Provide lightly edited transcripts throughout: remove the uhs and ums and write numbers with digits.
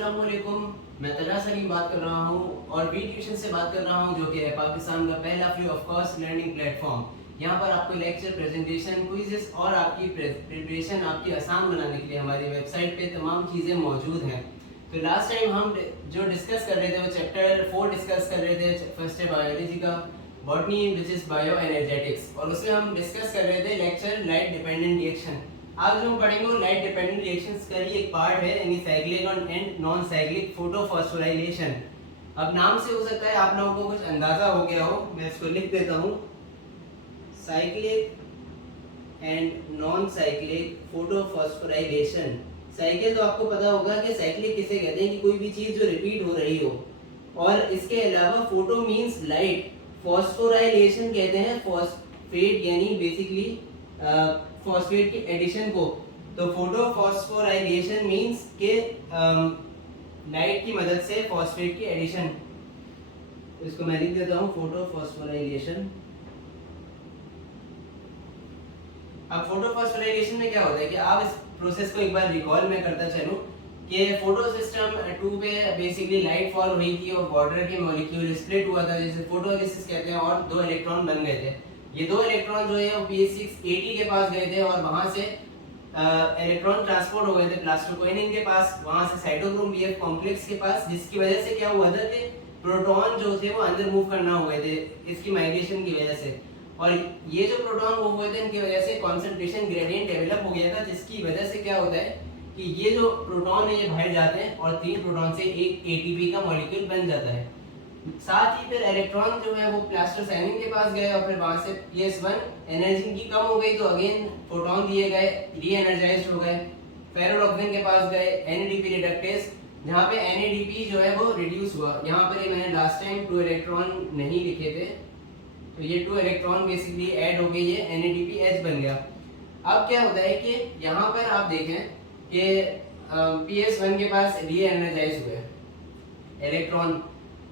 अस्सलामुअलैकुम। मैं तलहा सलीम बात कर रहा हूँ और वी ट्यूशन से बात कर रहा हूँ, जो कि है पाकिस्तान का पहला free of cost learning platform. यहाँ पर आपको लेक्चर, प्रेजेंटेशन, क्विज़ेस और आपकी प्रिपरेशन आपकी आसान बनाने के लिए हमारी वेबसाइट पे तमाम चीज़ें मौजूद हैं। तो लास्ट टाइम हम जो डिस्कस कर रहे थे वो चैप्टर 4 डिस्कस कर रहे थे। फर्स्ट है बायोलॉजी का botany which is bio energetics, और उसमें हम डिस्कस कर रहे थे लेक्चर लाइट डिपेंडेंट रिएक्शन। आज जो हम पढ़ेंगे लाइट डिपेंडेंट रिएक्शंस का ही एक पार्ट है, यानी साइक्लिक और एंड नॉन साइक्लिक फोटोफॉस्फोराइलेशन। अब नाम से हो सकता है आप लोगों को कुछ अंदाजा हो गया हो, मैं इसको लिख देता हूँ। Cyclic and non cyclic photophosphorylation. Cycle तो आपको पता होगा कि साइक्लिक किसे कहते हैं, कि कोई भी चीज जो रिपीट हो रही हो। और इसके अलावा फोटो मींस लाइट, फॉस्फोराइलेशन कहते हैं फॉस्फेट यानी बेसिकली फॉस्फेट की एडिशन को। तो फोटोफॉस्फोराइलेशन मींस के लाइट की मदद से फॉस्फेट की एडिशन। इसको मैं लिख देता हूँ फोटोफॉस्फोराइलेशन। अब फोटोफॉस्फोराइलेशन में क्या होता है कि आप इस प्रोसेस को एक बार रिकॉल में करता चलूं कि फोटो सिस्टम 2 पे बेसिकली लाइट फॉल हुई थी और वाटर के मॉलिक्यूल स्प्लिट हुआ था, जिसे फोटोलिसिस कहते हैं, और 2 इलेक्ट्रॉन बन गए थे। ये 2 इलेक्ट्रॉन जो है वो pH680 के पास गए थे और वहां से इलेक्ट्रॉन ट्रांसपोर्ट हो गए थे प्लास्टोक्वेनिन के पास, वहां से साइटोक्रोम बीएफ कॉम्प्लेक्स के पास, जिसकी वजह से क्या हुआ था कि प्रोटॉन जो थे वो अंदर मूव करना हुए थे इसकी माइग्रेशन की वजह से। और ये जो प्रोटॉन मूव हुए थे इनकी वजह से कंसंट्रेशन ग्रेडियंट डेवलप हो गया था, जिसकी वजह से क्या होता है कि ये जो प्रोटॉन है ये बाहर जाते हैं और 3 प्रोटॉन से एक एटीपी का मॉलिक्यूल बन जाता है। साथ ही फिर इलेक्ट्रॉन जो है वो प्लास्टोसाइनिन के पास गए और फिर वहां से ps1 एनर्जी इनकी कम हो गई तो अगेन प्रोटॉन दिए गए, री एनर्जाइज्ड हो गए। फेरोडॉक्सिन के पास गए, NADP रिडक्टेज, जहां पे NADP जो है वो रिड्यूस हुआ। यहां पर ये मैंने लास्ट टाइम 2 इलेक्ट्रॉन नहीं लिखे थे, तो ये 2 इलेक्ट्रॉन बेसिकली ऐड हो गए, ये NADPH बन गया। अब क्या होता है कि यहाँ पर आप देखें कि PS1 के पास री एनर्जाइज हुए इलेक्ट्रॉन,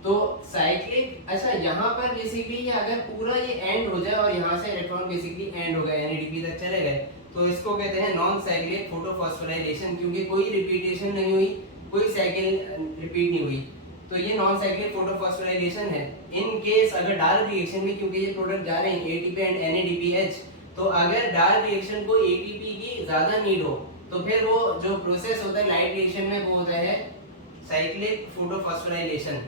तो साइक्लिक। अच्छा, यहाँ पर बेसिकली ये अगर पूरा ये एंड हो जाए और यहाँ से इलेक्ट्रॉन बेसिकली एंड हो गए, NADP तक चले गए, तो इसको कहते हैं नॉन साइक्लिक फोटोफॉस्फोराइलेशन, क्योंकि कोई रिपीटेशन नहीं हुई, कोई साइकिल रिपीट नहीं हुई, तो ये नॉन साइक्लिक फोटोफॉस्फोराइलेशन है। इन केस अगर डार्क रिएक्शन में, क्योंकि ये प्रोडक्ट जा रहे हैं ATP एंड NADPH, तो अगर डार्क रिएक्शन को ATP की ज्यादा नीड हो तो फिर वो जो प्रोसेस होता है लाइट रिएक्शन में वो होता है साइक्लिक फोटोफॉस्फोराइलेशन।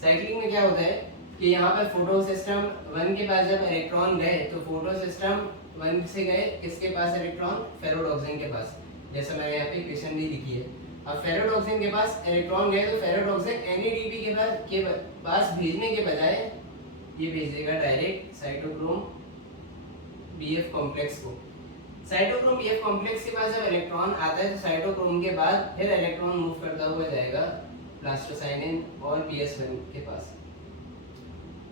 साइक्लिक में क्या होता है कि यहाँ पर फोटो सिस्टम 1 के पास जब इलेक्ट्रॉन गए तो फोटो सिस्टम 1 से गए किसके पास इलेक्ट्रॉन, फेरोडॉक्सिन के पास, जैसा मैंने यहाँ पे इक्वेशन भी लिखी है। अब फेरोडॉक्सिन के पास इलेक्ट्रॉन गए तो फेरोडॉक्सिन NADP के पास भेजने के बजाय ये भेजेगा डायरेक्ट साइटोक्रोम BF कॉम्प्लेक्स को। साइटोक्रोम BF कॉम्प्लेक्स के पास जब इलेक्ट्रॉन आता है तो साइटोक्रोम के बाद फिर इलेक्ट्रॉन मूव करता हुआ जाएगा प्लास्टोसाइनिन और PS1 के पास।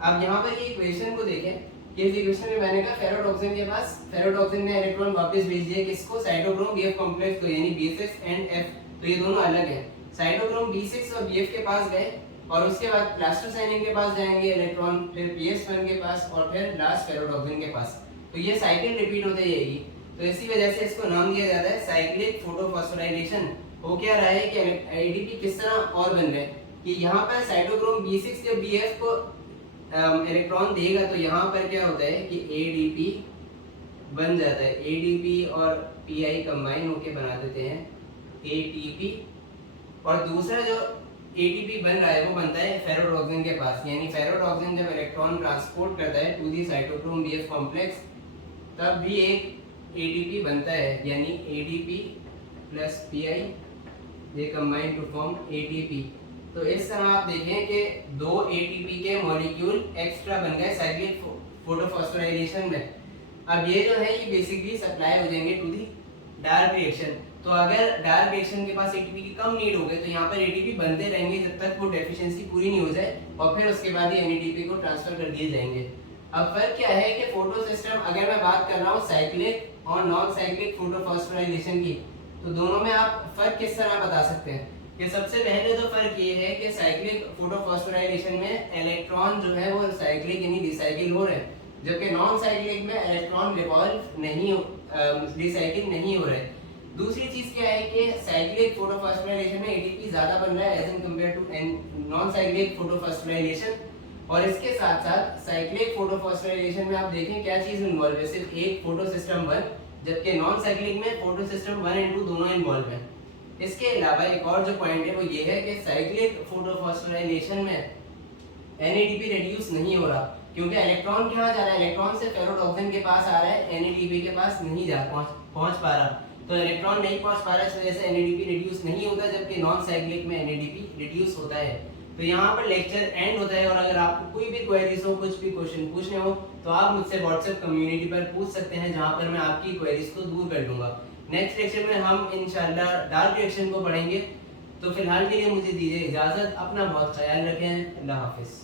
अब यहाँ पर ये इक्वेशन को देखें कि इस इक्वेशन में मैंने कहा फेरोडॉक्सिन के पास, फेरोडॉक्सिन ने इलेक्ट्रॉन वापस भेज दिया किसको, साइटोक्रोम BF कॉम्प्लेक्स को, यानी B6 एंड F, तो ये दोनों अलग हैं। साइटोक्रोम B6 और BF के पास गए और उसके बाद प्लास्टोसाइनिन के पास जाएंगे इलेक्ट्रॉन, फिर PS1 के पास और फिर लास्ट फेरोडॉक्सिन के पास, तो ये साइकिल रिपीट होते जाएगी। तो इसी वजह से इसको नाम दिया जाता है साइक्लिक फोटोफॉस्फोराइलेशन। हो क्या रहा है कि ADP किस तरह और बन रहे हैं कि यहाँ पर साइटोक्रोम B6 जब BF को इलेक्ट्रॉन देगा तो यहाँ पर क्या होता है कि ADP बन जाता है, ADP और PI कंबाइन होके बना देते हैं ATP, और दूसरा जो ATP बन रहा है वो बनता है फेरोडॉक्सिन के पास, यानी फेरोडॉक्सिन जब इलेक्ट्रॉन ट्रांसपोर्ट करता है to the cytochrome BF complex तब भी एक ATP बनता है, यानी ADP प्लस PI ये कंबाइन टू फॉर्म ATP। तो इस तरह आप देखें कि 2 ATP के मॉलिक्यूल एक्स्ट्रा बन गए साइक्लिक फोटोफॉस्फोराइलेशन में। अब ये जो है ये बेसिकली सप्लाई हो जाएंगे टू दी डार्क रिएक्शन। तो अगर डार्क रिएक्शन के पास ATP की कम नीड हो गई तो यहाँ पर ATP बनते रहेंगे जब तक वो डेफिशिएंसी पूरी नहीं हो जाए, और फिर उसके बाद ही NADP को ट्रांसफर कर दिए जाएंगे। अब फर्क क्या है कि फोटो सिस्टम, अगर मैं बात कर रहा हूँ साइक्लिक और नॉन साइक्लिक फोटोफॉस्फोराइलेशन की, तो दोनों में आप फर्क किस तरह बता सकते हैं कि सबसे पहले तो फर्क ये है कि साइक्लिक फोटोफॉस्फोराइलेशन में इलेक्ट्रॉन जो है वो साइक्लिक यानी रिसाइकिल हो रहे हैं, जबकि नॉन साइक्लिक में इलेक्ट्रॉन रिवॉल्व नहीं, रिसाइकिल नहीं हो रहे। दूसरी चीज क्या है कि साइक्लिक फोटोफॉस्फोराइलेशन में एटीपी ज्यादा बन रहा है as in compare to non cyclic photophosphorylation. और इसके साथ साथ साइक्लिक फोटोफॉस्फोराइलेशन में आप देखें क्या चीज इन्वॉल्व है, सिर्फ एक फोटो सिस्टम 1, जबकि नॉन साइक्लिक में फोटो सिस्टम 1 और 2 दोनों इन्वॉल्व है। इसके अलावा एक और जो पॉइंट है वो ये है कि साइक्लिक फोटोफॉस्फोराइलेशन में NADP रिड्यूस नहीं हो रहा, क्योंकि इलेक्ट्रॉन कहाँ जा रहा है, इलेक्ट्रॉन से फेरोटॉक्सिन के पास आ रहा है, NADP के पास नहीं जा पहुंच पा रहा। तो इलेक्ट्रॉन नहीं पहुंच पा रहा, इस वजह से NADP रिड्यूस नहीं होता, जबकि नॉन साइक्लिक में NADP रिड्यूस होता है। तो यहाँ पर लेक्चर एंड होता है, और अगर आपको कोई भी क्वेरीज हो, कुछ भी क्वेश्चन पूछने हो, तो आप मुझसे व्हाट्सएप कम्युनिटी पर पूछ सकते हैं, जहाँ पर मैं आपकी क्वेरीज को दूर कर दूंगा। नेक्स्ट लेक्चर में हम इंशाल्लाह डार्क रिएक्शन को पढ़ेंगे। तो फिलहाल के लिए मुझे दीजिए इजाजत, अपना बहुत ख्याल रखें, अल्लाह हाफिज।